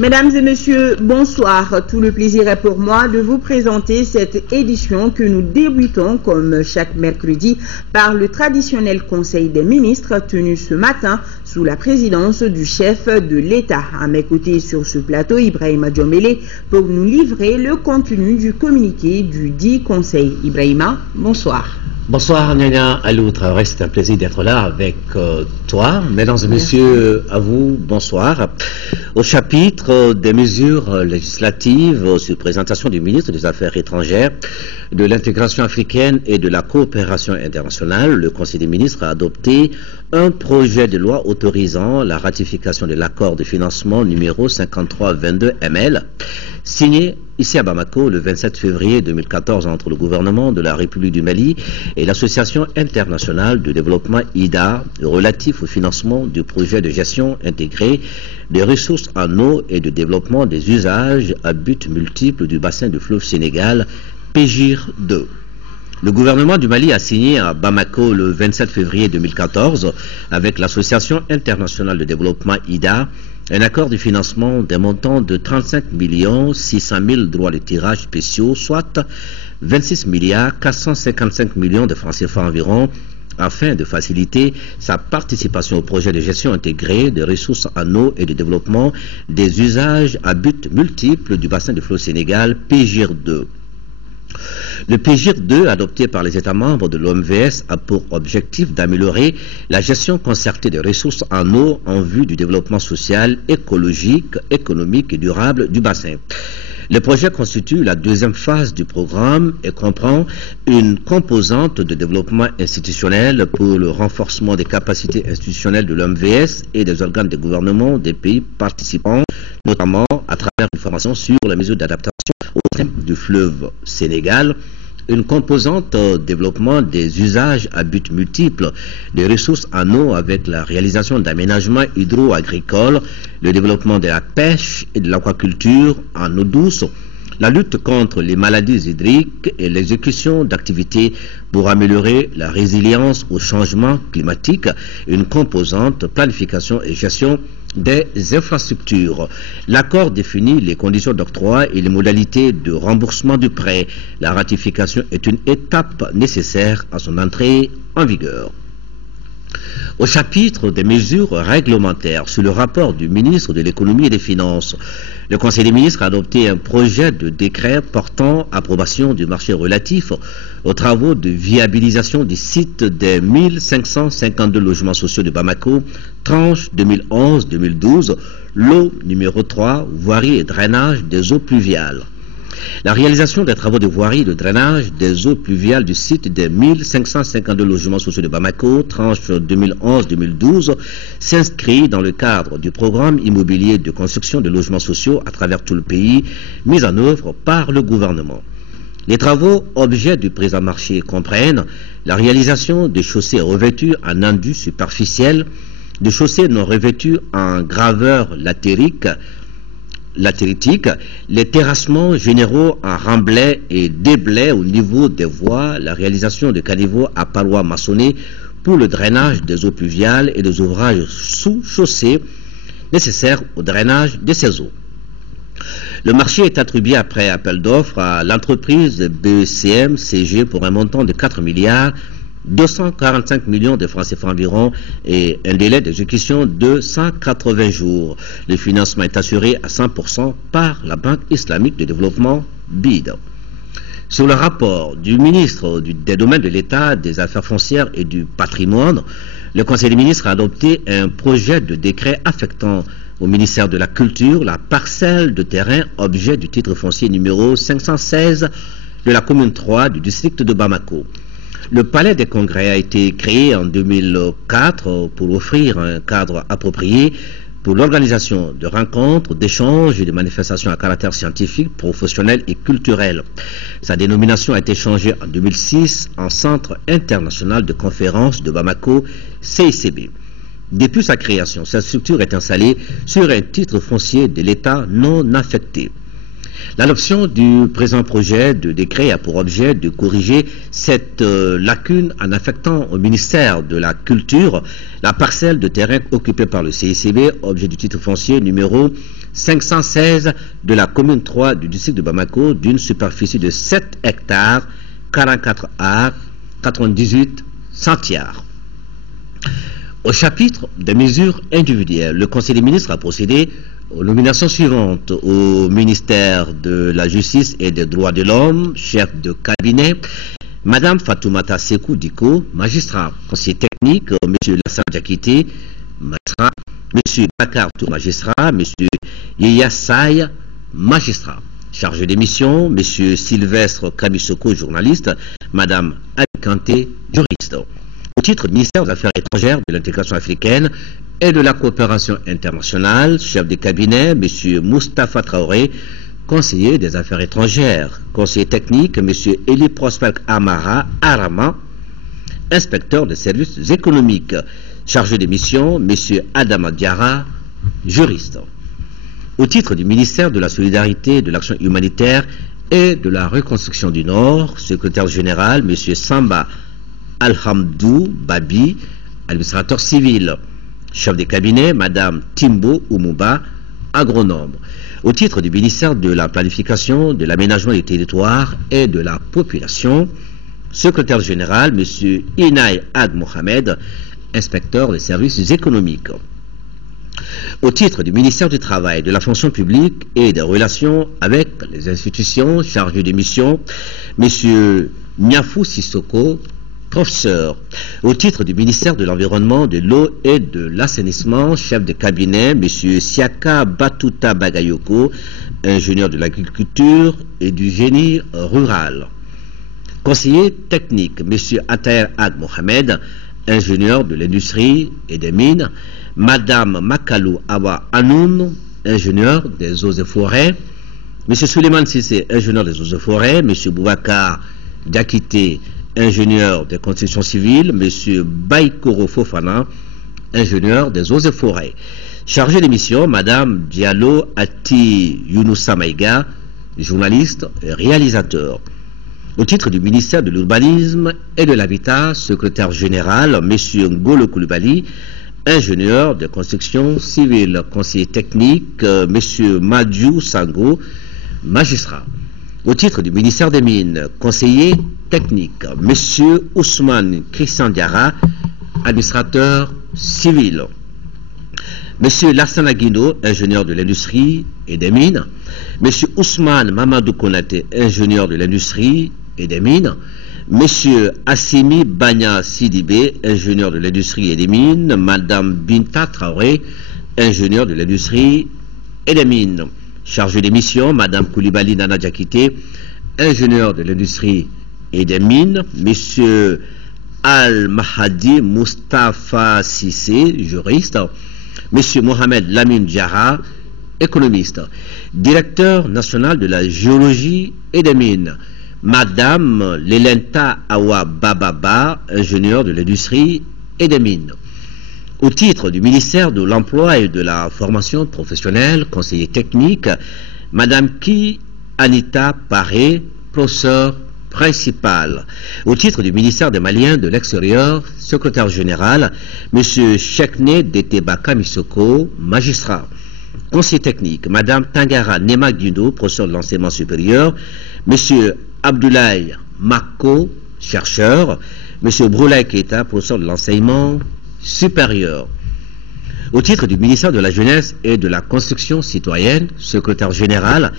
Mesdames et messieurs, bonsoir. Tout le plaisir est pour moi de vous présenter cette édition que nous débutons comme chaque mercredi par le traditionnel Conseil des ministres tenu ce matin sous la présidence du chef de l'État. À mes côtés sur ce plateau, Ibrahima Djomele pour nous livrer le contenu du communiqué du dit Conseil. Ibrahima, bonsoir. Bonsoir Nyanya Alou Traoré, c'est un plaisir d'être là avec toi. Mesdames et messieurs, à vous, bonsoir. Au chapitre des mesures législatives sur présentation du ministre des Affaires étrangères, de l'intégration africaine et de la coopération internationale, le Conseil des ministres a adopté un projet de loi autorisant la ratification de l'accord de financement numéro 5322 ML, signé ici à Bamako le 27 février 2014 entre le gouvernement de la République du Mali et l'Association internationale de développement IDA relatif au financement du projet de gestion intégrée des ressources en eau et de développement des usages à but multiple du bassin du fleuve Sénégal, PGIR 2. Le gouvernement du Mali a signé à Bamako le 27 février 2014 avec l'Association internationale de développement IDA un accord de financement d'un montant de 35 600 000 droits de tirage spéciaux, soit 26 455 millions de francs CFA environ, afin de faciliter sa participation au projet de gestion intégrée des ressources en eau et de développement des usages à but multiple du bassin du fleuve Sénégal, PGIR 2. Le PGIR 2, adopté par les États membres de l'OMVS, a pour objectif d'améliorer la gestion concertée des ressources en eau en vue du développement social, écologique, économique et durable du bassin. Le projet constitue la deuxième phase du programme et comprend une composante de développement institutionnel pour le renforcement des capacités institutionnelles de l'OMVS et des organes de gouvernement des pays participants, notamment à travers une formation sur les mesures d'adaptation au thème du fleuve Sénégal, une composante développement des usages à but multiple des ressources en eau avec la réalisation d'aménagements hydro-agricoles, le développement de la pêche et de l'aquaculture en eau douce, la lutte contre les maladies hydriques et l'exécution d'activités pour améliorer la résilience au changement climatique, une composante planification et gestion des infrastructures. L'accord définit les conditions d'octroi et les modalités de remboursement du prêt. La ratification est une étape nécessaire à son entrée en vigueur. Au chapitre des mesures réglementaires sur le rapport du ministre de l'économie et des finances, le Conseil des ministres a adopté un projet de décret portant approbation du marché relatif aux travaux de viabilisation du site des 1552 logements sociaux de Bamako, tranche 2011-2012, lot numéro 3, voirie et drainage des eaux pluviales. La réalisation des travaux de voirie et de drainage des eaux pluviales du site des 1552 logements sociaux de Bamako, tranche 2011-2012, s'inscrit dans le cadre du programme immobilier de construction de logements sociaux à travers tout le pays, mis en œuvre par le gouvernement. Les travaux objets du présent marché comprennent la réalisation des chaussées revêtues en enduit superficiel, de chaussées non revêtues en graveur latéritique, les terrassements généraux en remblai et déblai au niveau des voies, la réalisation de caniveaux à parois maçonnées pour le drainage des eaux pluviales et des ouvrages sous chaussée nécessaires au drainage de ces eaux. Le marché est attribué après appel d'offres à l'entreprise BECM CG pour un montant de 4 245 millions de francs CFA environ et un délai d'exécution de 180 jours. Le financement est assuré à 100% par la Banque islamique de développement BID. Sur le rapport du ministre des domaines de l'État, des Affaires foncières et du patrimoine, le Conseil des ministres a adopté un projet de décret affectant au ministère de la Culture la parcelle de terrain objet du titre foncier numéro 516 de la commune 3 du district de Bamako. Le palais des congrès a été créé en 2004 pour offrir un cadre approprié pour l'organisation de rencontres, d'échanges et de manifestations à caractère scientifique, professionnel et culturel. Sa dénomination a été changée en 2006 en Centre international de conférences de Bamako, CICB. Depuis sa création, cette structure est installée sur un titre foncier de l'État non affecté. L'adoption du présent projet de décret a pour objet de corriger cette lacune en affectant au ministère de la Culture la parcelle de terrain occupée par le CICB, objet du titre foncier numéro 516 de la commune 3 du district de Bamako, d'une superficie de 7 hectares, 44 arts, 98 centiares. Au chapitre des mesures individuelles, le Conseil des ministres a procédé aux nominations suivantes au ministère de la Justice et des Droits de l'Homme, chef de cabinet, Madame Fatoumata Sekou Diko, magistrat, conseiller technique, Monsieur Lassana Diakité, magistrat, Monsieur Bakar Tour, magistrat, Monsieur Yeya Saï, magistrat. Chargé des missions, Monsieur Sylvestre Kamisoko, journaliste, Madame Alikante, juriste. Au titre du ministère des Affaires étrangères, de l'intégration africaine et de la coopération internationale, chef de cabinet, M. Moustapha Traoré, conseiller des Affaires étrangères, conseiller technique, M. Eli Prosper Amara Arama, inspecteur des services économiques, chargé des missions, M. Adama Diarra, juriste. Au titre du ministère de la Solidarité, de l'Action humanitaire et de la Reconstruction du Nord, secrétaire général, M. Samba Alhamdou Babi, administrateur civil, chef de cabinet, Madame Timbo Oumouba, agronome. Au titre du ministère de la Planification, de l'Aménagement du territoire et de la population, secrétaire général, M. Inaï Ad Mohamed, inspecteur des services économiques. Au titre du ministère du Travail, de la fonction publique et des relations avec les institutions, chargé des missions, M. Niafou Sissoko, professeur. Au titre du ministère de l'Environnement, de l'Eau et de l'Assainissement, chef de cabinet, M. Siaka Batuta Bagayoko, ingénieur de l'agriculture et du génie rural. Conseiller technique, M. Ataer Ag Mohamed, ingénieur de l'industrie et des mines, Madame Makalou Awa Anoun, ingénieur des eaux et forêts, M. Suleiman Sissé, ingénieur des eaux et forêts, M. Boubacar Diakité, ingénieur des constructions civiles, M. Baïkoro Fofana, ingénieur des eaux et forêts. Chargé des missions, Mme Diallo Ati Younoussa Maïga, journaliste et réalisateur. Au titre du ministère de l'Urbanisme et de l'Habitat, secrétaire général, M. Ngolo Koulibaly, ingénieur de construction civile, conseiller technique, M. Madiou Sango, magistrat. Au titre du ministère des Mines, conseiller technique, M. Ousmane Christian Diarra, administrateur civil. M. Lassana Guindo, ingénieur de l'industrie et des mines. M. Ousmane Mamadou Konaté, ingénieur de l'industrie et des mines. M. Assimi Banya Sidibé, ingénieur de l'industrie et des mines. Mme Binta Traoré, ingénieur de l'industrie et des mines. Chargé des missions, Mme Koulibaly Nana Diakité, ingénieur de l'industrie et des mines. M. Al-Mahadi Mustafa Sissé, juriste. M. Mohamed Lamine Diarra, économiste. Directeur national de la géologie et des mines. Madame Lelenta Awa Bababa, ingénieure de l'industrie et des mines. Au titre du ministère de l'Emploi et de la Formation professionnelle, conseiller technique, Madame Ki Anita Paré, professeur principal. Au titre du ministère des Maliens de l'extérieur, secrétaire général, M. Chekne Detebaka Misoko, magistrat. Conseiller technique, Madame Tangara Nema Guindo, professeur de l'enseignement supérieur, M. Abdoulaye Mako, chercheur, M. Broulay Keita, professeur de l'enseignement supérieur. Au titre du ministère de la Jeunesse et de la Construction citoyenne, secrétaire général,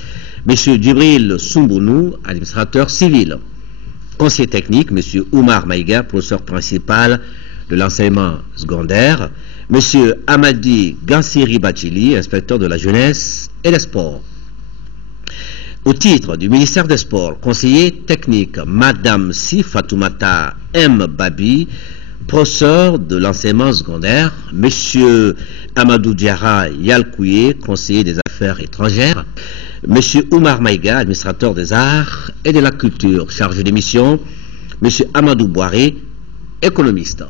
M. Djibril Soumbounou, administrateur civil. Conseiller technique, M. Oumar Maïga, professeur principal de l'enseignement secondaire. M. Amadi Gansiri Bachili, inspecteur de la jeunesse et des sports. Au titre du ministère des Sports, conseiller technique, Madame Si Fatoumata M. Babi, professeur de l'enseignement secondaire, M. Amadou Diarra Yalkouye, conseiller des affaires étrangères, M. Oumar Maïga, administrateur des arts et de la culture, chargé des missions, M. Amadou Boiré, économiste.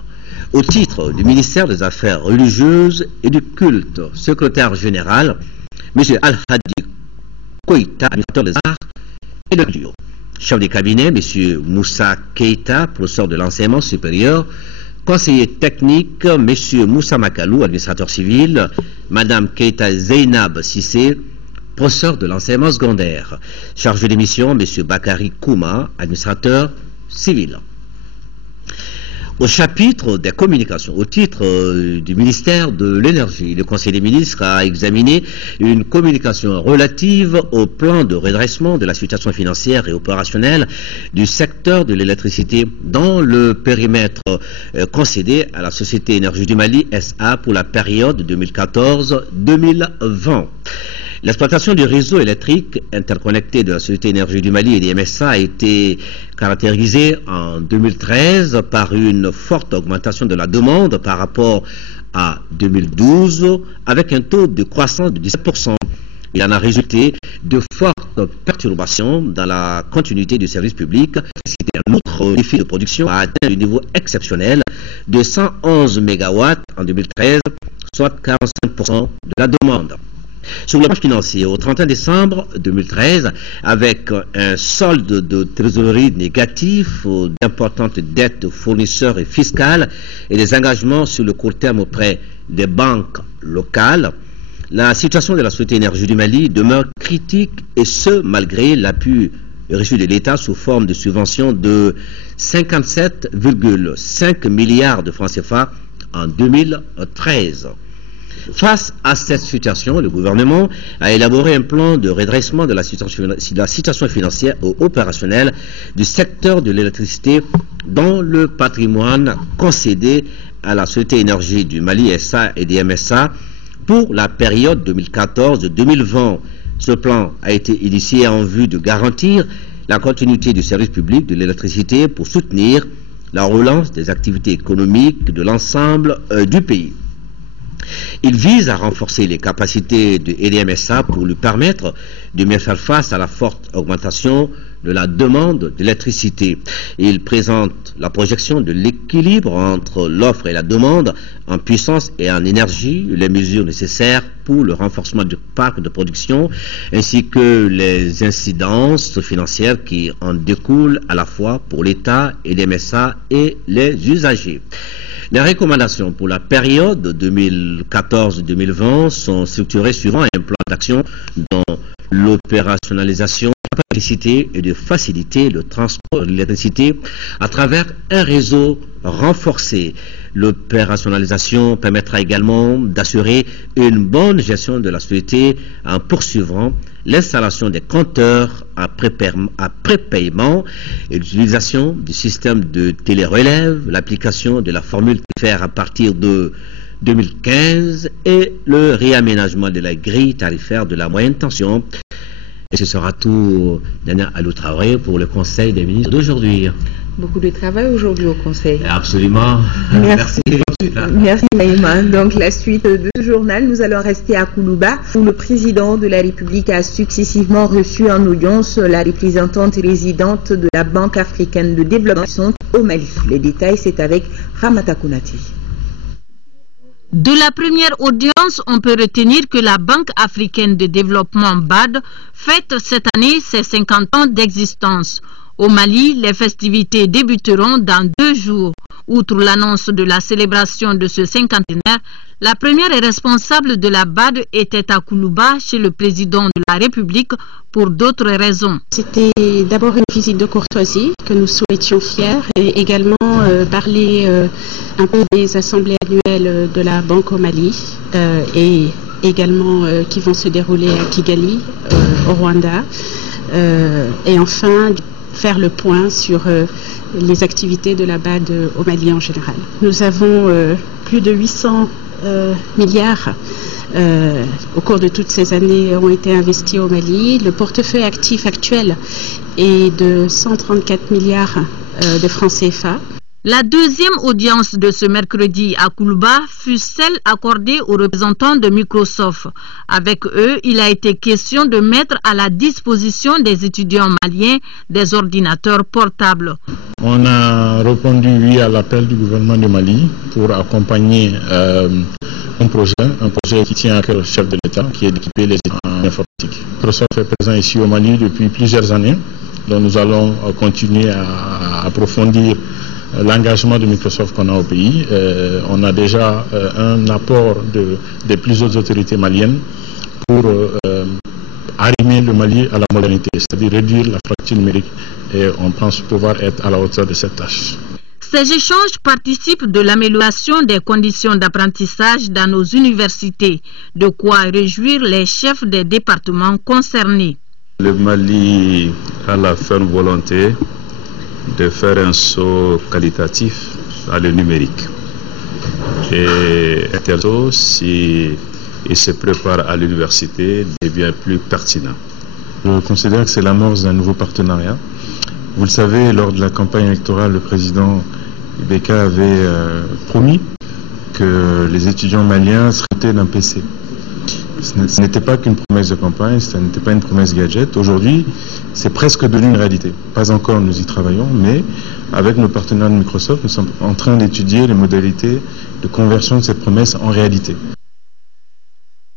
Au titre du ministère des Affaires religieuses et du culte, secrétaire général, M. Al-Hadi Koïta, administrateur des arts et de la culture. Chef de cabinet, M. Moussa Keita, professeur de l'enseignement supérieur, Conseiller technique, M. Moussa Makalou, administrateur civil, Mme Keita Zeynab Sissé, professeur de l'enseignement secondaire. Chargé de mission, M. Bakari Kouma, administrateur civil. Au chapitre des communications, au titre du ministère de l'Énergie, le Conseil des ministres a examiné une communication relative au plan de redressement de la situation financière et opérationnelle du secteur de l'électricité dans le périmètre concédé à la Société Énergie du Mali SA pour la période 2014-2020. L'exploitation du réseau électrique interconnecté de la Société Énergie du Mali et des MSA a été caractérisée en 2013 par une forte augmentation de la demande par rapport à 2012 avec un taux de croissance de 17%. Il en a résulté de fortes perturbations dans la continuité du service public. C'était un autre défi de production a atteint le niveau exceptionnel de 111 MW en 2013, soit 45% de la demande. Sur le plan financier, au 31 décembre 2013, avec un solde de trésorerie négatif, d'importantes dettes fournisseurs et fiscales et des engagements sur le court terme auprès des banques locales, la situation de la Société Énergie du Mali demeure critique et ce, malgré l'appui reçu de l'État sous forme de subventions de 57,5 milliards de francs CFA en 2013. Face à cette situation, le gouvernement a élaboré un plan de redressement de la situation financière et opérationnelle du secteur de l'électricité dans le patrimoine concédé à la Société Énergie du Mali SA et des MSA pour la période 2014-2020. Ce plan a été initié en vue de garantir la continuité du service public de l'électricité pour soutenir la relance des activités économiques de l'ensemble du pays. Il vise à renforcer les capacités de EDMSA pour lui permettre de mieux faire face à la forte augmentation de la demande d'électricité. Il présente la projection de l'équilibre entre l'offre et la demande en puissance et en énergie, les mesures nécessaires pour le renforcement du parc de production, ainsi que les incidences financières qui en découlent à la fois pour l'État, EDMSA et les usagers. Les recommandations pour la période 2014-2020 sont structurées suivant un plan d'action dont l'opérationnalisation de l'électricité et de faciliter le transport de l'électricité à travers un réseau renforcé. L'opérationnalisation permettra également d'assurer une bonne gestion de la société en poursuivant l'installation des compteurs à prépaiement et l'utilisation du système de télérelève, l'application de la formule tarifaire à partir de 2015 et le réaménagement de la grille tarifaire de la moyenne tension. Et ce sera tout, Dana Alou Traoré, pour le Conseil des ministres d'aujourd'hui. Beaucoup de travail aujourd'hui au Conseil. Absolument. Merci. Merci Naïma. Donc la suite de ce journal, nous allons rester à Koulouba, où le président de la République a successivement reçu en audience la représentante résidente de la Banque africaine de développement au Mali. Les détails, c'est avec Ramata Kounati. De la première audience, on peut retenir que la Banque africaine de développement BAD fête cette année ses 50 ans d'existence. Au Mali, les festivités débuteront dans 2 jours. Outre l'annonce de la célébration de ce cinquantenaire, la première responsable de la BAD était à Koulouba chez le président de la République pour d'autres raisons. C'était d'abord une visite de courtoisie que nous souhaitions faire et également parler un peu des assemblées annuelles de la Banque au Mali et également qui vont se dérouler à Kigali, au Rwanda. Et enfin, faire le point sur les activités de la BAD au Mali en général. Nous avons plus de 800 milliards au cours de toutes ces années ont été investis au Mali. Le portefeuille actif actuel est de 134 milliards de francs CFA. La deuxième audience de ce mercredi à Koulouba fut celle accordée aux représentants de Microsoft. Avec eux, il a été question de mettre à la disposition des étudiants maliens des ordinateurs portables. On a répondu oui à l'appel du gouvernement du Mali pour accompagner un projet qui tient à cœur le chef de l'État, qui est d'équiper les étudiants en informatique. Microsoft est présent ici au Mali depuis plusieurs années, donc nous allons continuer à approfondir l'engagement de Microsoft qu'on a au pays. On a déjà un apport des plusieurs autorités maliennes pour arrimer le Mali à la modernité, c'est-à-dire réduire la fracture numérique, et on pense pouvoir être à la hauteur de cette tâche. Ces échanges participent de l'amélioration des conditions d'apprentissage dans nos universités, de quoi réjouir les chefs des départements concernés. Le Mali a la ferme volonté de faire un saut qualitatif dans le numérique. Et si il se prépare à l'université, devient plus pertinent. Je considère que c'est l'amorce d'un nouveau partenariat. Vous le savez, lors de la campagne électorale, le président Ibeka avait promis que les étudiants maliens seraient dotés d'un PC. Ce n'était pas qu'une promesse de campagne, ce n'était pas une promesse gadget. Aujourd'hui, c'est presque devenu une réalité. Pas encore, nous y travaillons, mais avec nos partenaires de Microsoft, nous sommes en train d'étudier les modalités de conversion de cette promesse en réalité.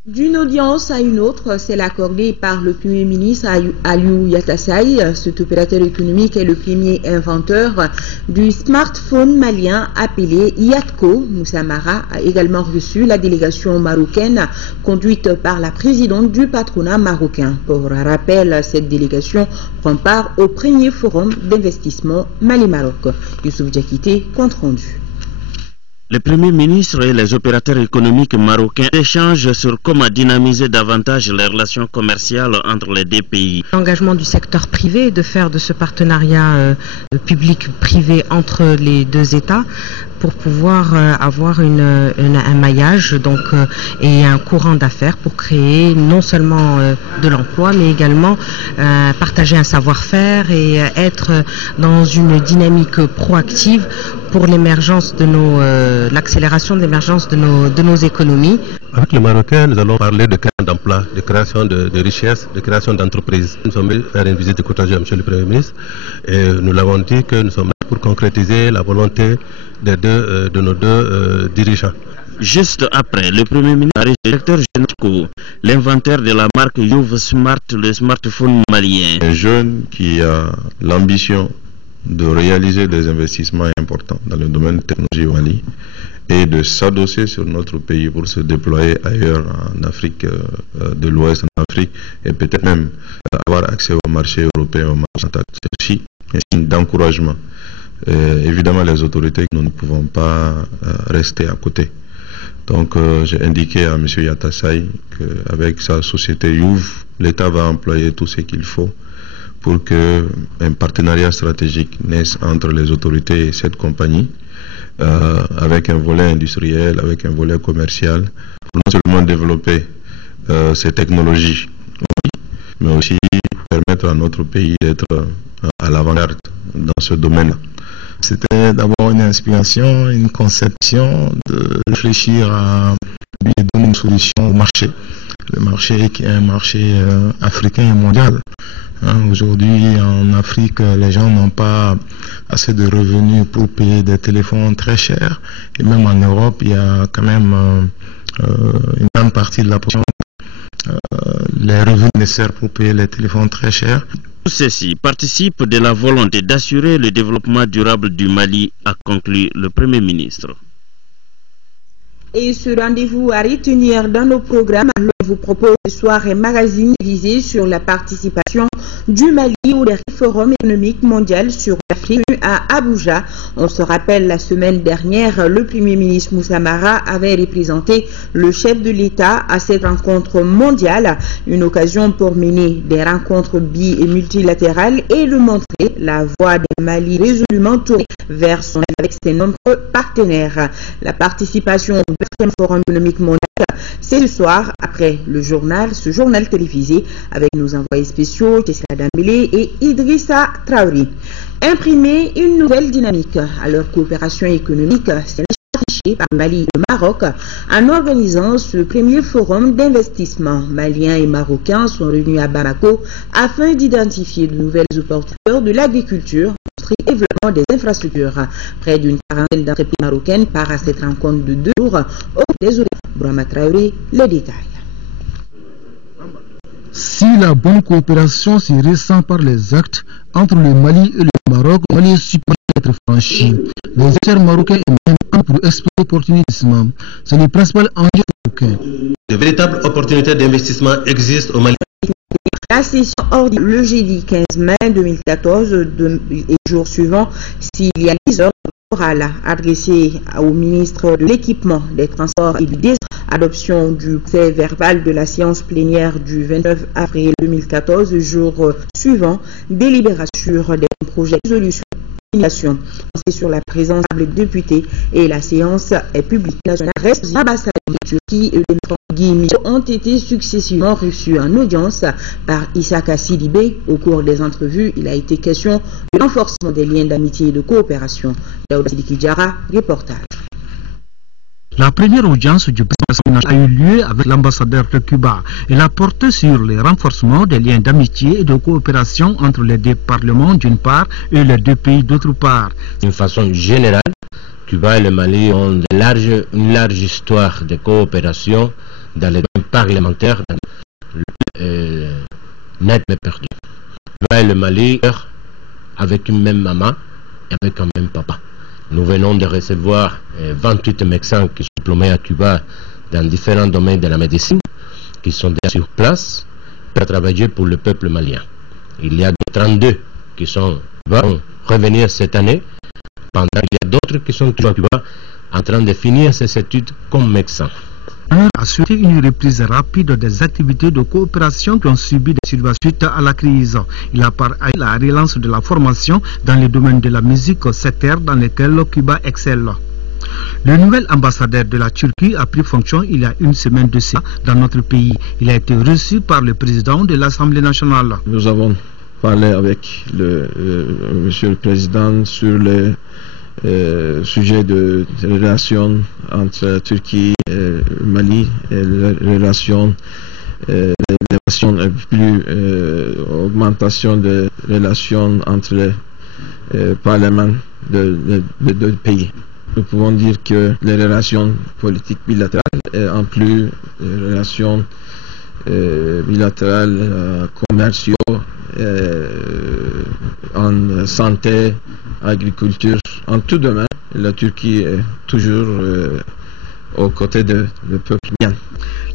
D'une audience à une autre, celle accordée par le Premier ministre Aliou Yatassaye. Cet opérateur économique est le premier inventeur du smartphone malien appelé Yatco. Moussa Mara a également reçu la délégation marocaine conduite par la présidente du patronat marocain. Pour rappel, cette délégation prend part au premier forum d'investissement Mali-Maroc. Youssouf Diakité, compte rendu. Le Premier ministre et les opérateurs économiques marocains échangent sur comment dynamiser davantage les relations commerciales entre les deux pays. L'engagement du secteur privé de faire de ce partenariat public-privé entre les deux États pour pouvoir avoir un maillage et un courant d'affaires pour créer non seulement de l'emploi mais également partager un savoir-faire et être dans une dynamique proactive pour l'émergence de l'accélération de l'émergence de nos économies. Avec les Marocains, nous allons parler de création d'emplois, de création de richesses, de création d'entreprises. Nous sommes venus faire une visite de courtoisie à M. le Premier ministre et nous l'avons dit que nous sommes là pour concrétiser la volonté de nos deux dirigeants. Juste après, le Premier ministre a reçu le directeur général, l'inventeur de la marque Youv Smart, le smartphone malien. Un jeune qui a l'ambition de réaliser des investissements importants dans le domaine de la technologie au Mali et de s'adosser sur notre pays pour se déployer ailleurs en Afrique de l'Ouest, en Afrique, et peut-être même avoir accès au marché européen, au marché central. C'est aussi un signe d'encouragement. Évidemment, les autorités, nous ne pouvons pas rester à côté. Donc, j'ai indiqué à M. Yatassaye qu'avec sa société Youv, l'État va employer tout ce qu'il faut pour qu'un partenariat stratégique naisse entre les autorités et cette compagnie, avec un volet industriel, avec un volet commercial, pour non seulement développer ces technologies, mais aussi permettre à notre pays d'être à l'avant-garde dans ce domaine-là. C'était d'abord une inspiration, une conception de réfléchir à lui donner une solution au marché. Le marché qui est un marché africain et mondial. Aujourd'hui, en Afrique, les gens n'ont pas assez de revenus pour payer des téléphones très chers. Et même en Europe, il y a quand même une grande partie de la population. Les revenus nécessaires pour payer les téléphones très chers. Tout ceci participe de la volonté d'assurer le développement durable du Mali, a conclu le Premier ministre. Et ce rendez-vous à retenir dans nos programmes, je vous propose ce soir un magazine visé sur la participation du Mali au Forum économique mondial sur l'Afrique à Abuja. On se rappelle, la semaine dernière, le Premier ministre Moussa Mara avait représenté le chef de l'État à cette rencontre mondiale, une occasion pour mener des rencontres bi- et multilatérales et de montrer la voie du Mali résolument tournée vers son avec ses nombreux partenaires. La participation au Forum économique mondial, c'est ce soir après ce journal télévisé avec nos envoyés spéciaux Jessica Dambélé et Idrissa Traoré. Imprimer une nouvelle dynamique à leur coopération économique, c'est affiché par Mali et le Maroc en organisant ce premier forum d'investissement. Maliens et Marocains sont réunis à Bamako afin d'identifier de nouvelles opportunités de l'agriculture, et développement des infrastructures. Près d'une quarantaine d'entreprises marocaines partent à cette rencontre de 2 jours au désolé. Brahma Traoré, les détails. Si la bonne coopération se ressent par les actes entre le Mali et le Maroc, on est supposé être franchi. Les acteurs marocains et pour exploiter l'opportunisme. C'est le principal enjeu marocain. De véritables opportunités d'investissement existent au Mali. La session ordinaire le jeudi 15 mai 2014 et jour suivant, s'il y a 10 heures orales adressées au ministre de l'équipement, des transports et du désert, adoption du procès verbal de la séance plénière du 29 avril 2014, jour suivant, délibération sur des projets de résolution. C'est sur la présence des députés et la séance est publique. Les ambassadeurs de Turquie et de Guinée ont été successivement reçus en audience par Issaka Sidibé. Au cours des entrevues, il a été question de renforcement des liens d'amitié et de coopération. Daouda Sidiki Diarra, reportage. La première audience du président a eu lieu avec l'ambassadeur de Cuba. Elle a porté sur le renforcement des liens d'amitié et de coopération entre les deux parlements d'une part et les deux pays d'autre part. D'une façon générale, Cuba et le Mali ont une large histoire de coopération dans les domaines parlementaires nettement perdu. Cuba et le Mali avec une même maman et avec un même papa. Nous venons de recevoir 28 médecins qui sont diplômés à Cuba dans différents domaines de la médecine, qui sont déjà sur place pour travailler pour le peuple malien. Il y a 32 qui vont revenir cette année, pendant qu'il y a d'autres qui sont toujours à Cuba en train de finir ces études comme médecins. A souhaité une reprise rapide des activités de coopération qui ont subi des situations suite à la crise. Il a parlé de la relance de la formation dans le domaine de la musique, secteur dans lequel Cuba excelle. Le nouvel ambassadeur de la Turquie a pris fonction il y a une semaine de cela dans notre pays. Il a été reçu par le président de l'Assemblée nationale. Nous avons parlé avec monsieur le président sur le sujet de relations entre Turquie et Mali, et les relations plus augmentation de relations entre les parlements de deux pays. Nous pouvons dire que les relations politiques bilatérales et en plus les relations bilatérales commerciaux en santé, agriculture, en tout domaine, la Turquie est toujours aux côtés du peuple bien.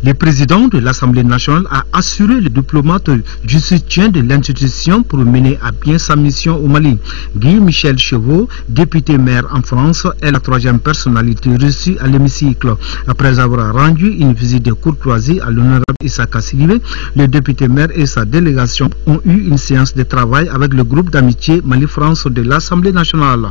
Le président de l'Assemblée nationale a assuré les diplomates du soutien de l'institution pour mener à bien sa mission au Mali. Guy Michel Chevaux, député maire en France, est la troisième personnalité reçue à l'hémicycle. Après avoir rendu une visite de courtoisie à l'honorable Issaka Sidibé, le député maire et sa délégation ont eu une séance de travail avec le groupe d'amitié Mali-France de l'Assemblée nationale.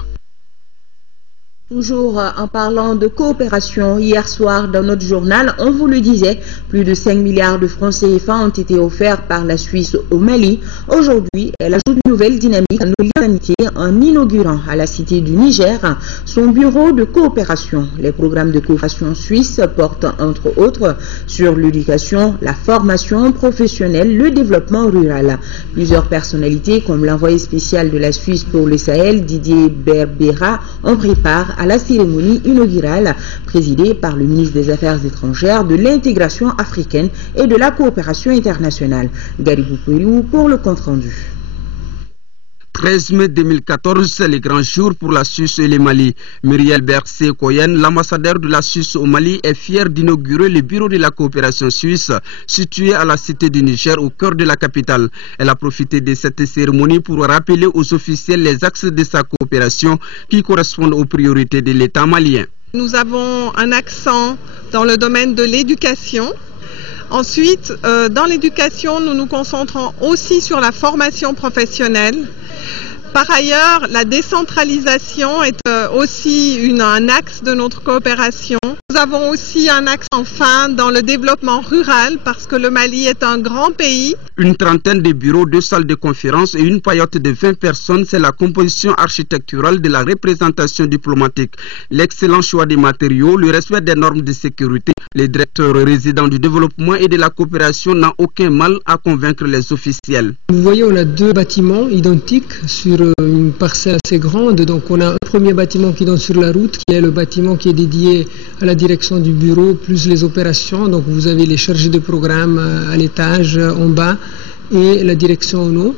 Toujours en parlant de coopération, hier soir dans notre journal, on vous le disait, plus de 5 milliards de francs CFA ont été offerts par la Suisse au Mali. Aujourd'hui, elle ajoute une nouvelle dynamique à nos liens d'amitié en inaugurant à la Cité du Niger son bureau de coopération. Les programmes de coopération suisse portent entre autres sur l'éducation, la formation professionnelle, le développement rural. Plusieurs personnalités comme l'envoyé spécial de la Suisse pour le Sahel, Didier Berbera, ont pris part à la cérémonie inaugurale présidée par le ministre des Affaires étrangères, de l'intégration africaine et de la coopération internationale. Garibou Pérou pour le compte-rendu. 13 mai 2014, c'est le grand jour pour la Suisse et le Mali. Muriel Bercé-Koyen, l'ambassadeur de la Suisse au Mali, est fier d'inaugurer le bureau de la coopération suisse situé à la Cité du Niger au cœur de la capitale. Elle a profité de cette cérémonie pour rappeler aux officiels les axes de sa coopération qui correspondent aux priorités de l'État malien. Nous avons un accent dans le domaine de l'éducation. Ensuite, dans l'éducation, nous nous concentrons aussi sur la formation professionnelle. Par ailleurs, la décentralisation est aussi un axe de notre coopération. Nous avons aussi un axe enfin dans le développement rural parce que le Mali est un grand pays. Une trentaine de bureaux, 2 salles de conférence et une paillote de 20 personnes, c'est la composition architecturale de la représentation diplomatique. L'excellent choix des matériaux, le respect des normes de sécurité. Les directeurs résidents du développement et de la coopération n'ont aucun mal à convaincre les officiels. Vous voyez, on a 2 bâtiments identiques sur une parcelle assez grande. Donc on a un premier bâtiment qui donne sur la route, qui est le bâtiment qui est dédié à la direction du bureau, plus les opérations. Donc vous avez les chargés de programme à l'étage en bas et la direction en haut.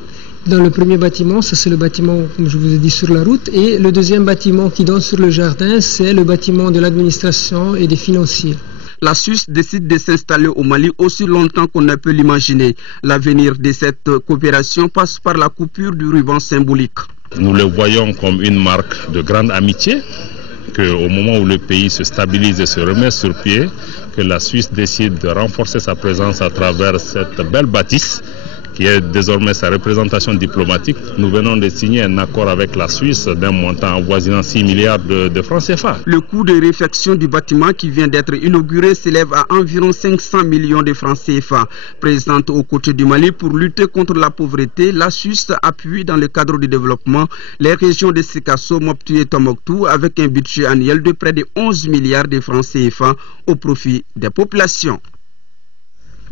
dans le premier bâtiment, ça c'est le bâtiment, comme je vous ai dit, sur la route, et le deuxième bâtiment qui donne sur le jardin, c'est le bâtiment de l'administration et des financiers. La Suisse décide de s'installer au Mali aussi longtemps qu'on ne peut l'imaginer. L'avenir de cette coopération passe par la coupure du ruban symbolique. Nous le voyons comme une marque de grande amitié, qu'au moment où le pays se stabilise et se remet sur pied, que la Suisse décide de renforcer sa présence à travers cette belle bâtisse qui est désormais sa représentation diplomatique. Nous venons de signer un accord avec la Suisse d'un montant avoisinant 6 milliards de francs CFA. Le coût de réfection du bâtiment qui vient d'être inauguré s'élève à environ 500 millions de francs CFA. Présente aux côtés du Mali pour lutter contre la pauvreté, la Suisse appuie dans le cadre du développement les régions de Sikasso, Mopti et Tombouctou avec un budget annuel de près de 11 milliards de francs CFA au profit des populations.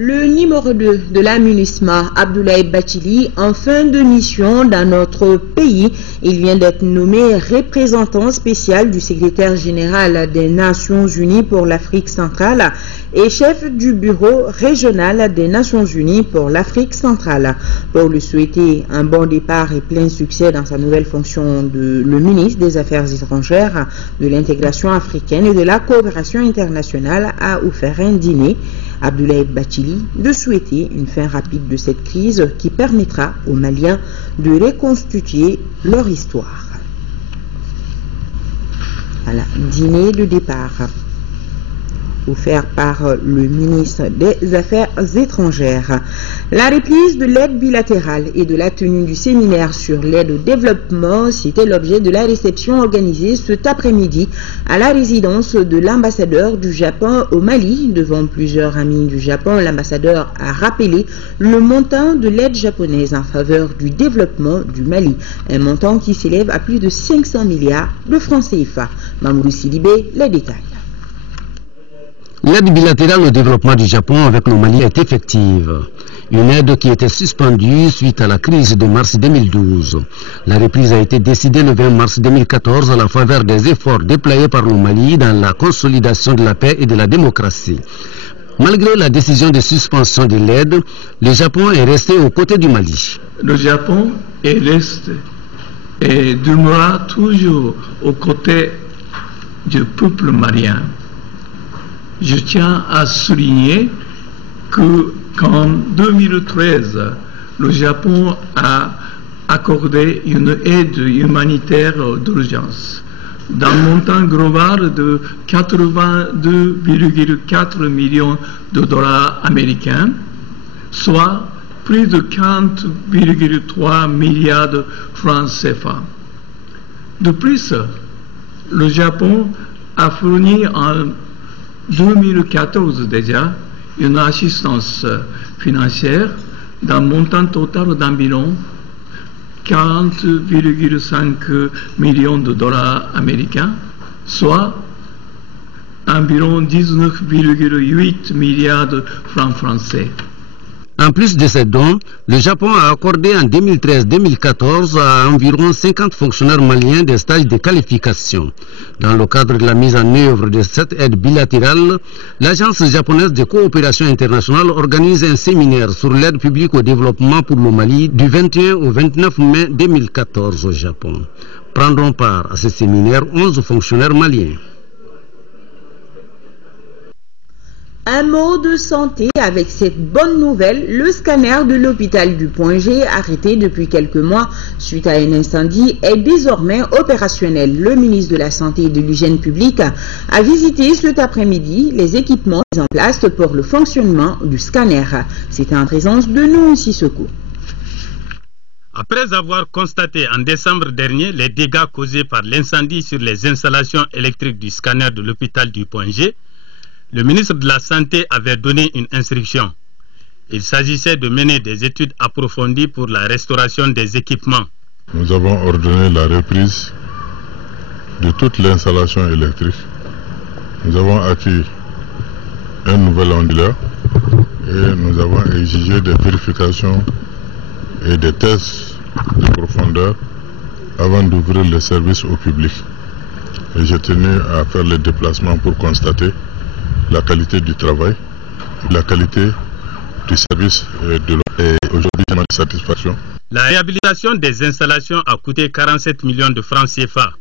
Le numéro 2 de la MINUSMA, Abdoulaye Bathily, en fin de mission dans notre pays, il vient d'être nommé représentant spécial du secrétaire général des Nations Unies pour l'Afrique centrale et chef du bureau régional des Nations Unies pour l'Afrique centrale. Pour lui souhaiter un bon départ et plein succès dans sa nouvelle fonction de le ministre des Affaires étrangères, de l'intégration africaine et de la coopération internationale, a offert un dîner. Abdoulaye Bathily de souhaiter une fin rapide de cette crise qui permettra aux Maliens de reconstituer leur histoire. Voilà, dîner de départ offert par le ministre des Affaires étrangères. La reprise de l'aide bilatérale et de la tenue du séminaire sur l'aide au développement, c'était l'objet de la réception organisée cet après-midi à la résidence de l'ambassadeur du Japon au Mali. Devant plusieurs amis du Japon, l'ambassadeur a rappelé le montant de l'aide japonaise en faveur du développement du Mali, un montant qui s'élève à plus de 500 milliards de francs CFA. Mamoudou Sidibé, les détails. L'aide bilatérale au développement du Japon avec le Mali est effective. Une aide qui était suspendue suite à la crise de mars 2012. La reprise a été décidée le 20 mars 2014 à la faveur des efforts déployés par le Mali dans la consolidation de la paix et de la démocratie. Malgré la décision de suspension de l'aide, le Japon est resté aux côtés du Mali. Le Japon est resté et demeurera toujours aux côtés du peuple malien. Je tiens à souligner qu'en 2013, le Japon a accordé une aide humanitaire d'urgence d'un montant global de 82,4 millions de dollars américains, soit plus de 40,3 milliards de francs CFA. De plus, le Japon a fourni en 2014 déjà une assistance financière d'un montant total d'environ 40,5 millions de dollars américains, soit environ 19,8 milliards de francs français. En plus de ces dons, le Japon a accordé en 2013-2014 à environ 50 fonctionnaires maliens des stages de qualification. Dans le cadre de la mise en œuvre de cette aide bilatérale, l'Agence japonaise de coopération internationale organise un séminaire sur l'aide publique au développement pour le Mali du 21 au 29 mai 2014 au Japon. Prendront part à ce séminaire 11 fonctionnaires maliens. Un mot de santé avec cette bonne nouvelle, le scanner de l'hôpital du Point G, arrêté depuis quelques mois suite à un incendie, est désormais opérationnel. Le ministre de la Santé et de l'Hygiène publique a visité cet après-midi les équipements mis en place pour le fonctionnement du scanner. C'était en présence de nous, Sissoko. Après avoir constaté en décembre dernier les dégâts causés par l'incendie sur les installations électriques du scanner de l'hôpital du Point G, le ministre de la Santé avait donné une instruction. Il s'agissait de mener des études approfondies pour la restauration des équipements. Nous avons ordonné la reprise de toute l'installation électrique. Nous avons acquis un nouvel onduleur et nous avons exigé des vérifications et des tests de profondeur avant d'ouvrir le service au public. Et j'ai tenu à faire les déplacements pour constater la qualité du travail, la qualité du service de l'eau. Et aujourd'hui, j'ai ma satisfaction. La réhabilitation des installations a coûté 47 millions de francs CFA.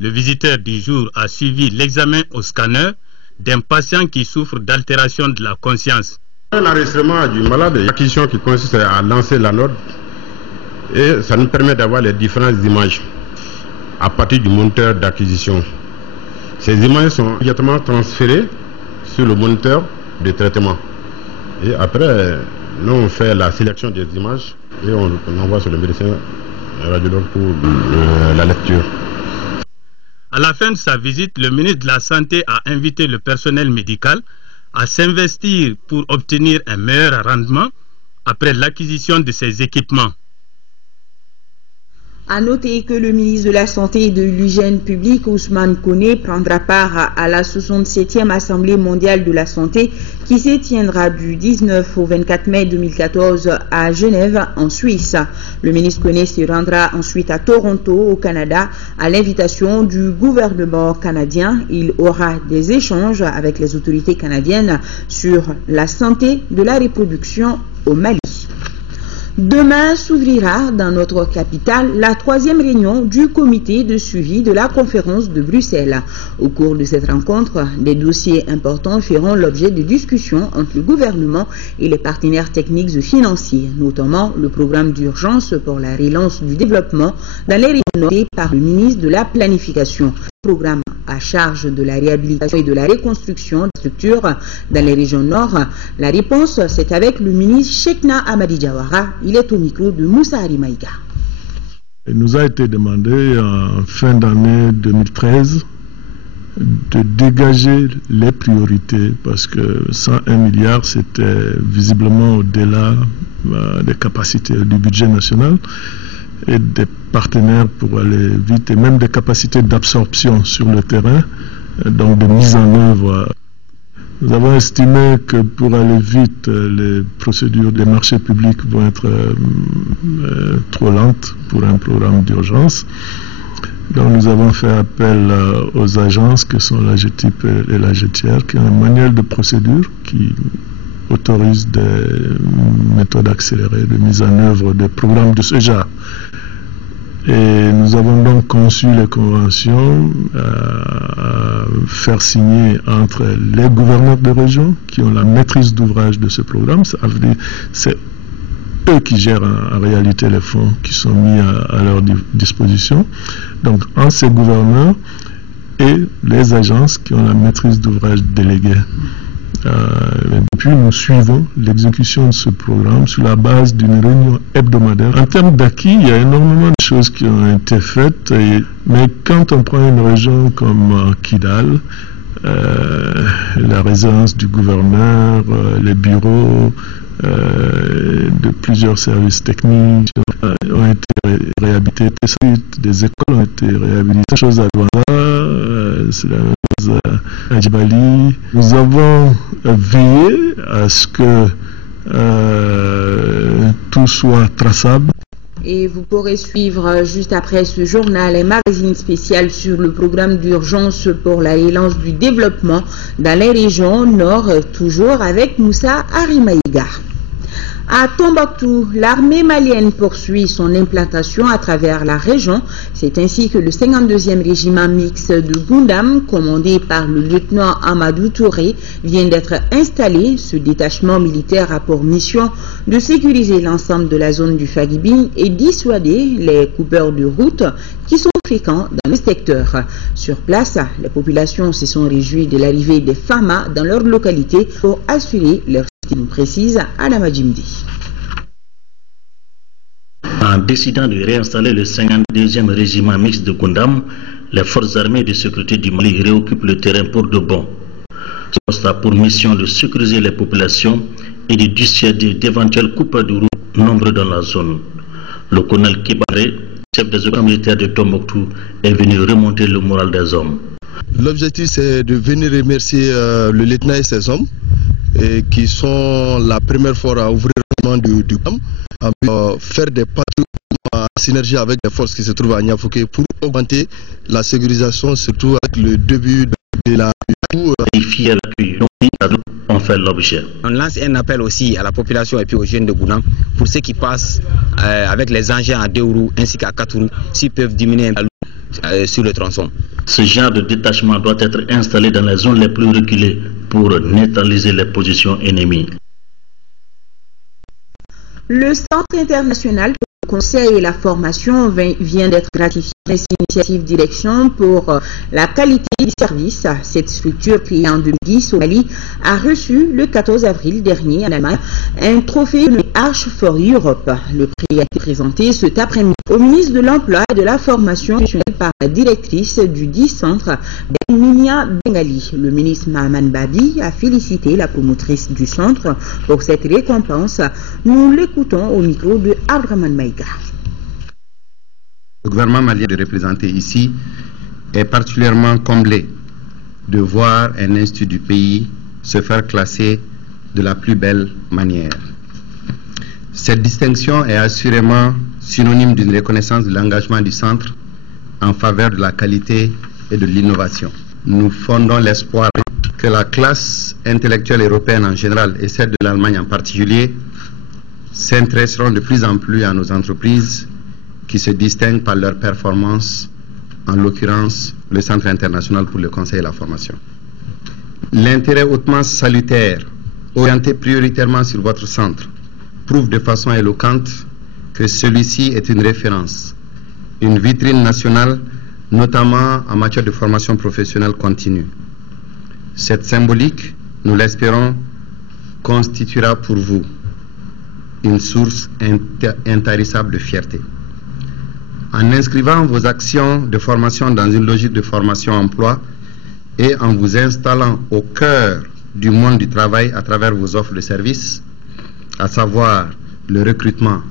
Le visiteur du jour a suivi l'examen au scanner d'un patient qui souffre d'altération de la conscience. L'enregistrement du malade est une acquisition qui consiste à lancer la note et ça nous permet d'avoir les différentes images à partir du moniteur d'acquisition. Ces images sont immédiatement transférées sur le moniteur de traitement. Et après, nous on fait la sélection des images et on envoie sur le médecin radiologue pour la lecture. À la fin de sa visite, le ministre de la Santé a invité le personnel médical à s'investir pour obtenir un meilleur rendement après l'acquisition de ces équipements. À noter que le ministre de la Santé et de l'Hygiène publique, Ousmane Koné, prendra part à la 67e Assemblée mondiale de la santé qui se tiendra du 19 au 24 mai 2014 à Genève, en Suisse. Le ministre Koné se rendra ensuite à Toronto, au Canada, à l'invitation du gouvernement canadien. Il aura des échanges avec les autorités canadiennes sur la santé de la reproduction au Mali. Demain s'ouvrira dans notre capitale la 3e réunion du comité de suivi de la conférence de Bruxelles. Au cours de cette rencontre, des dossiers importants feront l'objet de discussions entre le gouvernement et les partenaires techniques et financiers, notamment le programme d'urgence pour la relance du développement dans les régions notées par le ministre de la Planification. Programme à charge de la réhabilitation et de la reconstruction des structures dans les régions nord. La réponse, c'est avec le ministre Cheikhna Amadi Diawara. Il est au micro de Moussa Arimaïga. Il nous a été demandé en fin d'année 2013 de dégager les priorités parce que 101 milliards, c'était visiblement au-delà des capacités du budget national et des partenaires pour aller vite et même des capacités d'absorption sur le terrain, donc de mise en œuvre. Nous avons estimé que pour aller vite, les procédures des marchés publics vont être trop lentes pour un programme d'urgence. Donc nous avons fait appel aux agences que sont la GTIP et la GTR qui ont un manuel de procédure qui autorise des méthodes accélérées de mise en œuvre des programmes de ce genre. Et nous avons donc conçu les conventions à faire signer entre les gouverneurs de région qui ont la maîtrise d'ouvrage de ce programme. C'est eux qui gèrent en réalité les fonds qui sont mis à leur disposition. Donc entre ces gouverneurs et les agences qui ont la maîtrise d'ouvrage déléguée. Puis nous suivons l'exécution de ce programme sur la base d'une réunion hebdomadaire. En termes d'acquis, il y a énormément de choses qui ont été faites, mais quand on prend une région comme Kidal, la résidence du gouverneur, les bureaux de plusieurs services techniques ont été réhabilités, des écoles ont été réhabilitées. La chose à Douala, c'est la chose à Djibali. Nous avons veillé à ce que tout soit traçable. Et vous pourrez suivre juste après ce journal un magazine spécial sur le programme d'urgence pour la relance du développement dans les régions nord, toujours avec Moussa Arimaïga. À Tombouctou, l'armée malienne poursuit son implantation à travers la région. C'est ainsi que le 52e régiment mixte de Goundam, commandé par le lieutenant Amadou Touré, vient d'être installé. Ce détachement militaire a pour mission de sécuriser l'ensemble de la zone du Fagibine et dissuader les coupeurs de route qui sont fréquents dans le secteur. Sur place, les populations se sont réjouies de l'arrivée des FAMA dans leur localité pour assurer leur sécurité, précise Adama Djimdi. En décidant de réinstaller le 52e régiment mixte de Goundam, les forces armées de sécurité du Mali réoccupent le terrain pour de bon. Ce poste a pour mission de sécuriser les populations et de dissuader d'éventuels coupeurs de route nombreux dans la zone. Le colonel Kibaré, chef des opérations militaires de Tombouctou, est venu remonter le moral des hommes. L'objectif, c'est de venir remercier le lieutenant et ses hommes qui sont la première fois à ouvrir du camp, à faire des patrouilles en synergie avec les forces qui se trouvent à Niafouké pour augmenter la sécurisation, surtout avec le début de la ont fait l'objet. On lance un appel aussi à la population et puis aux jeunes de Gounam pour ceux qui passent avec les engins à 2 roues ainsi qu'à 4 roues, s'ils peuvent diminuer la lourde sur le tronçon. Ce genre de détachement doit être installé dans les zones les plus reculées pour neutraliser les positions ennemies. Le Centre international pour le conseil et la formation vient d'être ratifié par cette initiative direction pour la qualité du service. Cette structure créée en 2010 au Mali a reçu le 14 avril dernier en Allemagne un trophée de Arch for Europe. Le prix a été présenté cet après-midi au ministre de l'Emploi et de la Formation professionnelle par la directrice du dit centre, Minia Bengali. Le ministre Mahaman Babi a félicité la promotrice du centre pour cette récompense. Nous l'écoutons au micro de Abraman Maïga. Le gouvernement malien de représenter ici est particulièrement comblé de voir un institut du pays se faire classer de la plus belle manière. Cette distinction est assurément synonyme d'une reconnaissance de l'engagement du centre en faveur de la qualité et de l'innovation. Nous fondons l'espoir que la classe intellectuelle européenne en général et celle de l'Allemagne en particulier s'intéresseront de plus en plus à nos entreprises qui se distinguent par leur performance, en l'occurrence le Centre international pour le conseil et la formation. L'intérêt hautement salutaire, orienté prioritairement sur votre centre, prouve de façon éloquente que celui-ci est une référence, une vitrine nationale, notamment en matière de formation professionnelle continue. Cette symbolique, nous l'espérons, constituera pour vous une source intarissable de fierté. En inscrivant vos actions de formation dans une logique de formation-emploi et en vous installant au cœur du monde du travail à travers vos offres de services, à savoir le recrutement,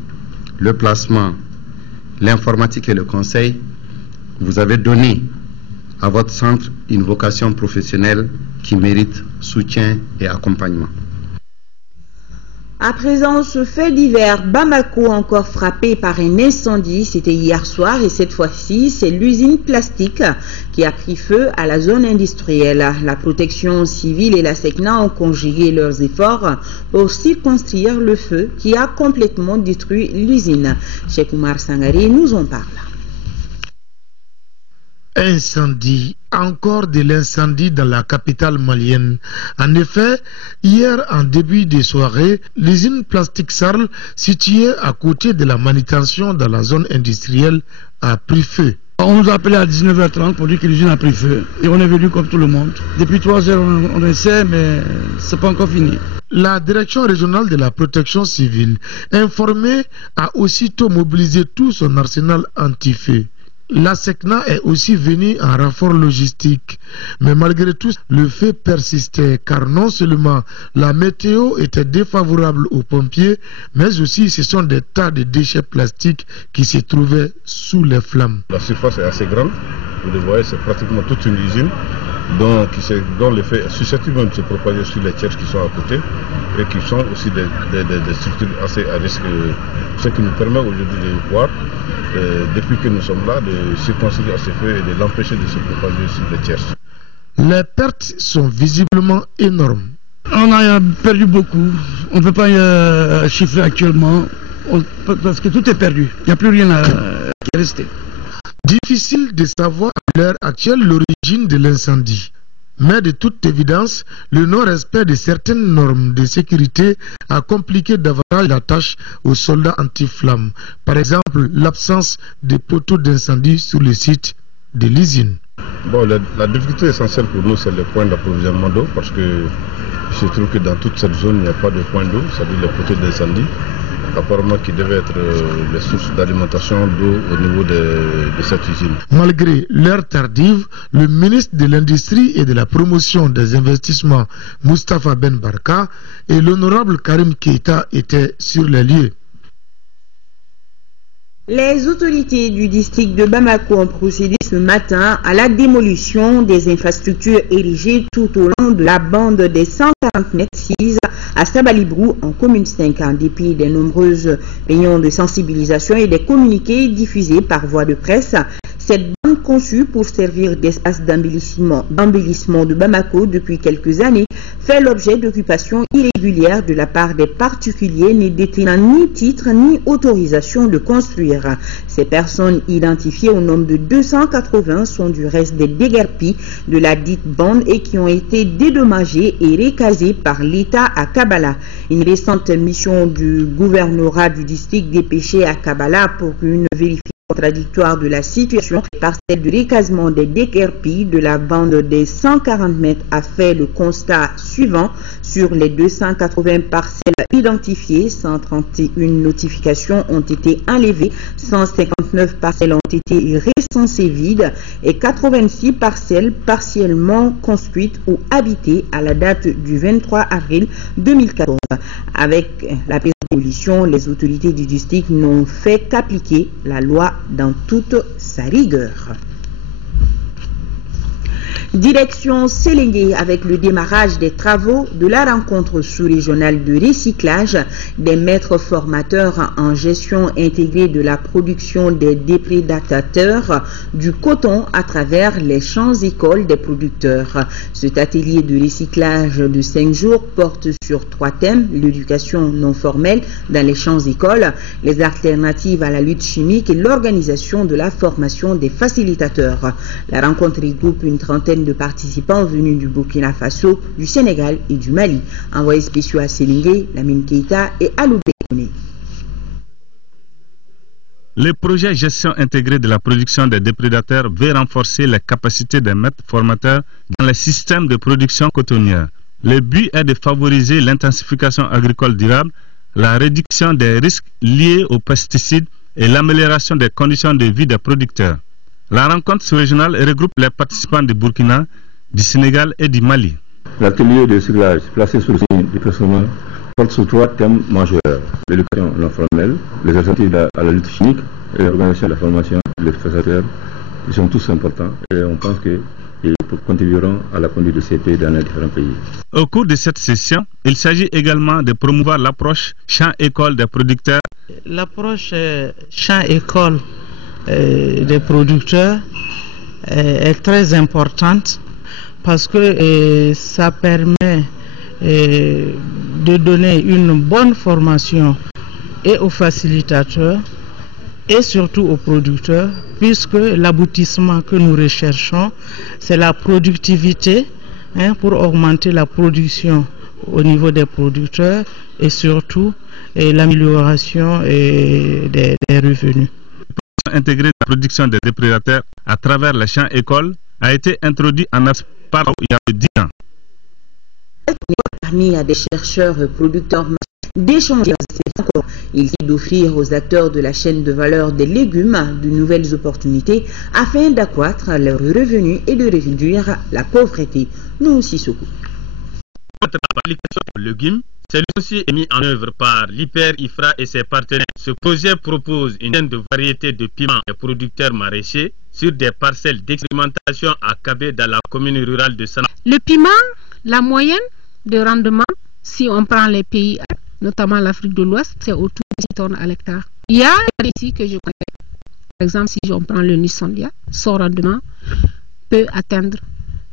le placement, l'informatique et le conseil, vous avez donné à votre centre une vocation professionnelle qui mérite soutien et accompagnement. À présent, ce fait divers, Bamako encore frappé par un incendie, c'était hier soir et cette fois-ci, c'est l'usine plastique qui a pris feu à la zone industrielle. La protection civile et la SECNA ont conjugué leurs efforts pour circonscrire le feu qui a complètement détruit l'usine. Cheikh Oumar Sangaré nous en parle. Incendie, encore de l'incendie dans la capitale malienne. En effet, hier en début de soirée, l'usine Plastique Sarl, située à côté de la manutention dans la zone industrielle, a pris feu. On nous a appelé à 19h30 pour dire que l'usine a pris feu. Et on est venu comme tout le monde. Depuis 3 heures, on essaie, mais c'est pas encore fini. La direction régionale de la protection civile, informée, a aussitôt mobilisé tout son arsenal anti-feu. La SECNA est aussi venue en renfort logistique. Mais malgré tout, le feu persistait car non seulement la météo était défavorable aux pompiers, mais aussi ce sont des tas de déchets plastiques qui se trouvaient sous les flammes. La surface est assez grande, vous le voyez, c'est pratiquement toute une usine dont le feu est susceptible de se propager sur les tiers qui sont à côté et qui sont aussi des structures assez à risque, ce qui nous permet aujourd'hui de voir, depuis que nous sommes là, de circonscrire à ce feu et de l'empêcher de se propager sur les tiers. Les pertes sont visiblement énormes. On a perdu beaucoup, on ne peut pas chiffrer actuellement, parce que tout est perdu, il n'y a plus rien qui est resté. Difficile de savoir à l'heure actuelle l'origine de l'incendie. Mais de toute évidence, le non-respect de certaines normes de sécurité a compliqué davantage la tâche aux soldats anti-flammes. Par exemple, l'absence de poteaux d'incendie sur le site de l'usine. Bon, la difficulté essentielle pour nous, c'est le point d'approvisionnement d'eau, parce que il se trouve que dans toute cette zone, il n'y a pas de point d'eau, c'est-à-dire les poteaux d'incendie, apparemment qui devaient être les sources d'alimentation d'eau au niveau de cette usine. Malgré l'heure tardive, le ministre de l'Industrie et de la Promotion des Investissements, Moustapha Ben Barka, et l'honorable Karim Keita étaient sur les lieux. Les autorités du district de Bamako ont procédé ce matin à la démolition des infrastructures érigées tout au long de la bande des 140 mètres 6 à Sabalibrou en commune 5, en dépit des nombreuses réunions de sensibilisation et des communiqués diffusés par voie de presse. Cette bande conçue pour servir d'espace d'embellissement de Bamako depuis quelques années fait l'objet d'occupations irrégulières de la part des particuliers ne détenant ni titre ni autorisation de construire. Ces personnes identifiées au nombre de 280 sont du reste des déguerpis de la dite bande et qui ont été dédommagées et recasées par l'État à Kabala. Une récente mission du gouvernorat du district dépêché à Kabala pour une vérification contradictoire de la situation par celle du recasement des déguerpis de la bande des 140 mètres a fait le constat suivant. Sur les 280 parcelles identifiées, 131 notifications ont été enlevées, 159 parcelles ont été recensées vides et 86 parcelles partiellement construites ou habitées à la date du 23 avril 2014. Avec la démolition, les autorités du district n'ont fait qu'appliquer la loi dans toute sa rigueur. Direction Sélégué avec le démarrage des travaux de la rencontre sous-régionale de recyclage des maîtres formateurs en gestion intégrée de la production des déprédateurs du coton à travers les champs-écoles des producteurs. Cet atelier de recyclage de 5 jours porte sur 3 thèmes: l'éducation non formelle dans les champs-écoles, les alternatives à la lutte chimique et l'organisation de la formation des facilitateurs. La rencontre regroupe une trentaine de participants venus du Burkina Faso, du Sénégal et du Mali. Envoyés spéciaux à Sélingué, Lamine Keïta et Aloubé Kone. Le projet gestion intégrée de la production des déprédateurs veut renforcer les capacités des maîtres formateurs dans les systèmes de production cotonnière. Le but est de favoriser l'intensification agricole durable, la réduction des risques liés aux pesticides et l'amélioration des conditions de vie des producteurs. La rencontre sous-régionale regroupe les participants du Burkina, du Sénégal et du Mali. L'atelier de recyclage placé sous le signe du personnel porte sur 3 thèmes majeurs: l'éducation non formelle, les alternatives à la lutte chimique et l'organisation de la formation des facilitateurs. Ils sont tous importants et on pense qu'ils contribueront à la conduite de ces pays dans les différents pays. Au cours de cette session, il s'agit également de promouvoir l'approche champ-école des producteurs. L'approche champ-école des producteurs est très importante parce que ça permet de donner une bonne formation et aux facilitateurs et surtout aux producteurs, puisque l'aboutissement que nous recherchons, c'est la productivité pour augmenter la production au niveau des producteurs et surtout l'amélioration des revenus. Intégré de la production des déprédateurs à travers les champs écoles a été introduit en par il y a 10 ans. Permis à des chercheurs producteurs d'échanger il d'offrir aux acteurs de la chaîne de valeur des légumes de nouvelles opportunités afin d'accroître leurs revenus et de réduire la pauvreté. Nous aussi, Soko. L'application des légumes, celui-ci est mis en œuvre par l'Hyper-IFRA et ses partenaires. Ce projet propose une chaîne de variétés de piments et producteurs maraîchers sur des parcelles d'expérimentation à Kabé dans la commune rurale de Sana. Le piment, la moyenne de rendement, si on prend les pays, notamment l'Afrique de l'Ouest, c'est autour de 10 tonnes à l'hectare. Il y a ici que je connais. Par exemple, si on prend le Nissandia, son rendement peut atteindre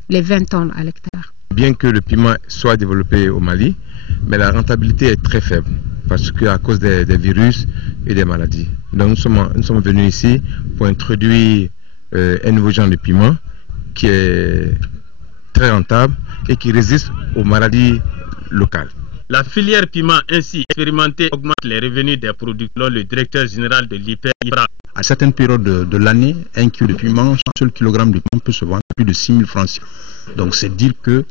les 20 tonnes à l'hectare. Bien que le piment soit développé au Mali, mais la rentabilité est très faible parce qu'à cause des virus et des maladies. Donc nous sommes venus ici pour introduire un nouveau genre de piment qui est très rentable et qui résiste aux maladies locales. La filière piment ainsi expérimentée augmente les revenus des producteurs, le directeur général de l'Hyper-IFRA. À certaines périodes de l'année, 1 kg de piment, un seul kilogramme de piment peut se vendre à plus de 6 000 francs. Donc c'est dire que,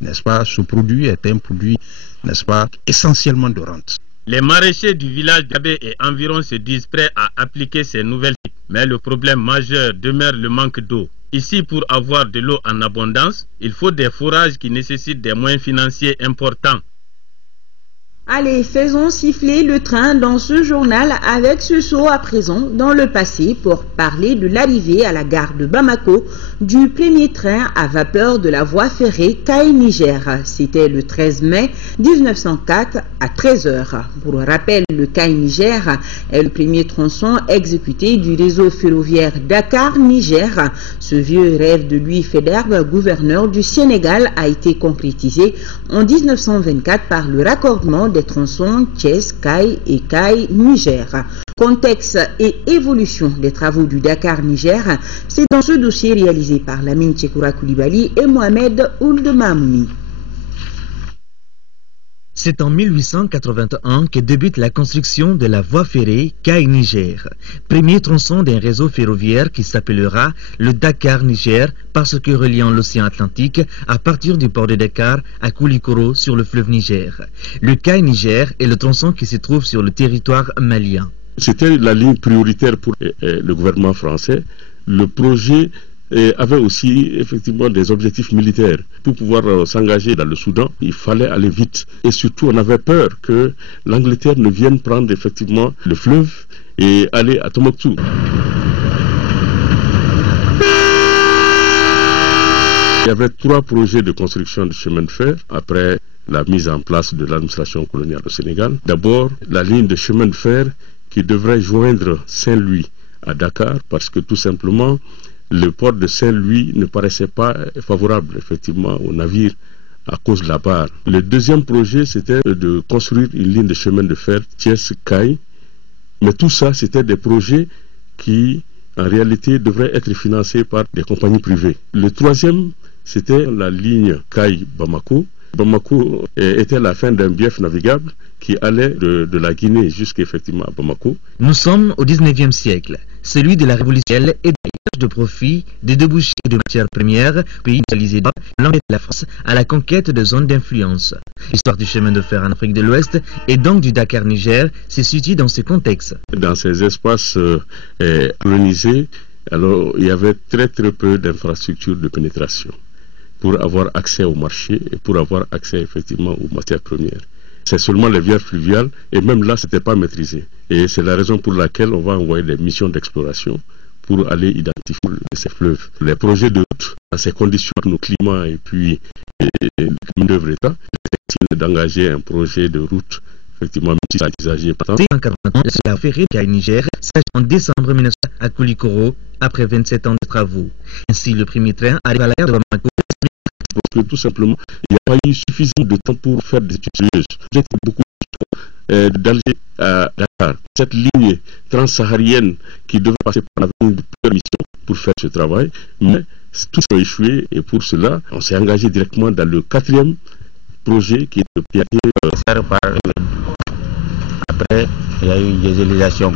n'est-ce pas, ce produit est un produit, n'est-ce pas, essentiellement de rente. Les maraîchers du village d'Abé et environ se disent prêts à appliquer ces nouvelles techniques. Mais le problème majeur demeure le manque d'eau. Ici, pour avoir de l'eau en abondance, il faut des forages qui nécessitent des moyens financiers importants. Allez, faisons siffler le train dans ce journal avec ce saut à présent dans le passé pour parler de l'arrivée à la gare de Bamako du premier train à vapeur de la voie ferrée Caille-Niger. C'était le 13 mai 1904 à 13h. Pour rappel, le Caille-Niger est le premier tronçon exécuté du réseau ferroviaire Dakar-Niger. Ce vieux rêve de Louis Faidherbe, gouverneur du Sénégal, a été concrétisé en 1924 par le raccordement des tronçons Thiès, Caille et Caille-Niger. Contexte et évolution des travaux du Dakar-Niger, c'est dans ce dossier réalisé par Lamine Tchekoura Koulibaly et Mohamed Ould Mamouni. C'est en 1881 que débute la construction de la voie ferrée Caille-Niger, premier tronçon d'un réseau ferroviaire qui s'appellera le Dakar-Niger parce que reliant l'océan Atlantique à partir du port de Dakar à Koulikoro sur le fleuve Niger. Le Caille-Niger est le tronçon qui se trouve sur le territoire malien. C'était la ligne prioritaire pour le gouvernement français. Le projet avait aussi effectivement des objectifs militaires. Pour pouvoir s'engager dans le Soudan, il fallait aller vite. Et surtout, on avait peur que l'Angleterre ne vienne prendre effectivement le fleuve et aller à Tombouctou. Il y avait 3 projets de construction de chemin de fer après la mise en place de l'administration coloniale au Sénégal. D'abord, la ligne de chemin de fer qui devrait joindre Saint-Louis à Dakar parce que tout simplement, le port de Saint-Louis ne paraissait pas favorable effectivement aux navires à cause de la barre. Le deuxième projet, c'était de construire une ligne de chemin de fer Thiès-Caille. Mais tout ça, c'était des projets qui, en réalité, devraient être financés par des compagnies privées. Le troisième, c'était la ligne Caille-Bamako. Bamako était la fin d'un bief navigable qui allait de la Guinée jusqu'effectivement à Bamako. Nous sommes au 19e siècle, celui de la révolution et de profit, des débouchés de matières premières, pays industrialisés de la France à la conquête de zones d'influence. L'histoire du chemin de fer en Afrique de l'Ouest et donc du Dakar-Niger se situe dans ce contexte. Dans ces espaces colonisés, alors il y avait très peu d'infrastructures de pénétration pour avoir accès au marché et pour avoir accès effectivement aux matières premières. C'est seulement les voies fluviales et même là, ce n'était pas maîtrisé. Et c'est la raison pour laquelle on va envoyer des missions d'exploration pour aller identifier ces fleuves. Les projets de route, dans ces conditions, nos climats et puis les d'œuvre d'État, c'est d'engager un projet de route effectivement multi-envisagé. La ferrée Caille-Niger en décembre 1900 à Koulikoro après 27 ans de travaux. Ainsi, le premier train arrive à la gare de Bamako. Parce que tout simplement, il n'y a pas eu suffisamment de temps pour faire des études sérieuses. J'ai beaucoup d'Alger à Dakar. Cette ligne transsaharienne qui devait passer par l'avenir de plusieurs missions pour faire ce travail, mais tout a échoué et pour cela, on s'est engagé directement dans le 4e projet qui est le pied. Après, il y a eu des réalisations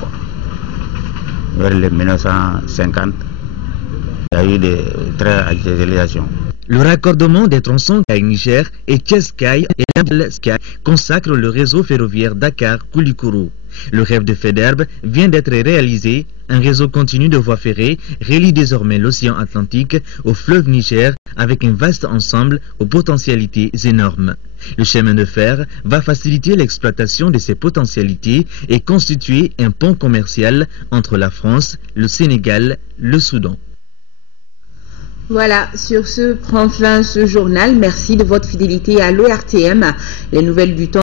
vers les 1950. Il y a eu des très des réalisations. Le raccordement des tronçons Caille-Niger et Thiès-Caille et Lamballe-Caille consacre le réseau ferroviaire Dakar-Koulikoro. Le rêve de Faidherbe vient d'être réalisé. Un réseau continu de voies ferrées relie désormais l'océan Atlantique au fleuve Niger avec un vaste ensemble aux potentialités énormes. Le chemin de fer va faciliter l'exploitation de ces potentialités et constituer un pont commercial entre la France, le Sénégal, le Soudan. Voilà, sur ce prend fin ce journal. Merci de votre fidélité à l'ORTM. Les nouvelles du temps.